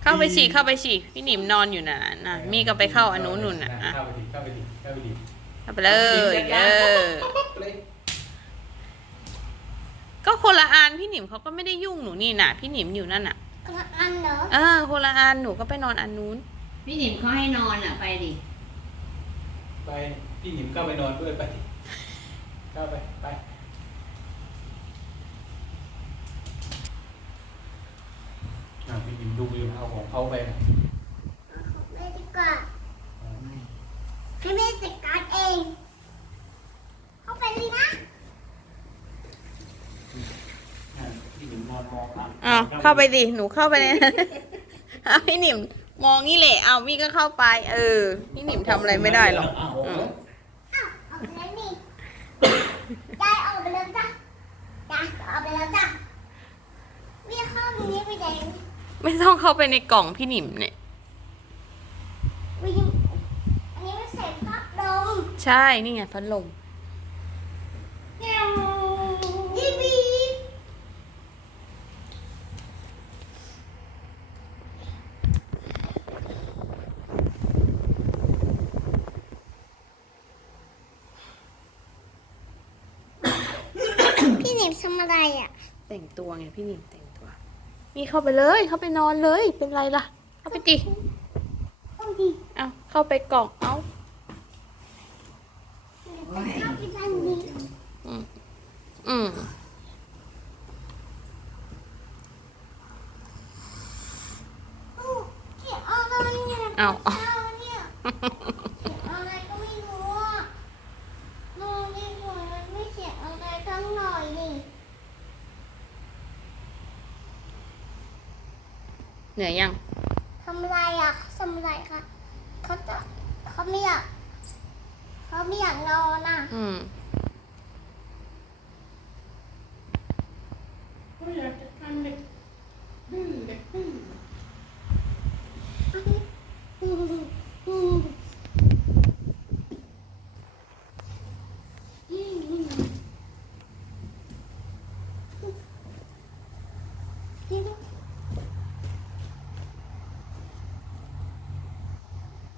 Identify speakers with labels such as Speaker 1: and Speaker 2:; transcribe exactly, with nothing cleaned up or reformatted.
Speaker 1: เข้าไปฉี่เข้าไปฉี่พี่หนิมนอนอยู่น่ะน่ะมีก็ไปเข้าอันนู้นนุ่นน่ะอ่ะ
Speaker 2: เข้าไปดิเข้าไปดิเข้าไปดิ
Speaker 1: เข้าไปเลยเออก็คนละอันพี่หนิมเขาก็ไม่ได้ยุ่งหนูนี่น่ะพี่หนิมอยู่นั่นน่ะ
Speaker 3: คนละอันเหรอ
Speaker 1: เออคนละอันหนูก็ไปนอนอันนู้น
Speaker 4: พี่หนิมเขาให้นอนอ่ะไปดิ
Speaker 2: ไปพี่หนิมเข้าไปนอนด้วยไปเข้าไปไปอ่ะพี่หนิมดูอยู่เอาของเขาไปนะ
Speaker 3: เอาของแม่ดีกว่าให้แม่จัดการเองเข้าไปเลยนะ
Speaker 2: อ่ะพี่หนิมนอนมองอ่ะ
Speaker 1: อ้าวเข้าไปดิหนูเข้าไปเลยเอาพี่หนิมมองนี่แหละเอามี่ก็เข้าไป เออพี่หนิมทำอะไรไม่ได้หรอก
Speaker 2: เา
Speaker 1: อืม
Speaker 3: อ้าวออกไปแล้วนี่ยายออกไปแล้วจ้ะยายออกไปแล้วจ้ะวิ่งเข้าตรงนี้ไปแดง
Speaker 1: ไม่ต้องเข้าไปในกล่องพี่หนิมเนี่ย
Speaker 3: วิ่งอันนี้ไม่ใส่พัดลม
Speaker 1: ใช่นี่ไงพัดลม
Speaker 3: เงี้ยวยี่บีพี่หนิมทำอะไรอ่ะ
Speaker 1: แต่งตัวไงพี่หนิมแต่งตัวนี่เข้าไปเลยเข้าไปนอนเลยเป็นไรล่ะ เข้าไปดิ
Speaker 3: ต้องดี
Speaker 1: เอาเข้าไปกล่องเอา
Speaker 3: เข้าไปทางนี้
Speaker 1: อืมอืม
Speaker 3: โอ้เกี่ยวอะไรเนี่ย
Speaker 1: เอาเอา
Speaker 3: เอาเนี่ยเกี่ยวอะไรก็ไม่รู้อ่ะนอนดีกว่ามันไม่เสียอะไรทั้งหน่อยนี่
Speaker 1: เหนื่อยยัง
Speaker 3: ทำอะไรอ่ะเขาทำอะไรคะเขาจะเขาไม่อยากเขาไม่อยากนอนอ่ะ
Speaker 1: อืม
Speaker 2: ไม่อยากจะทำเด็กดื้อเด็กดื้อ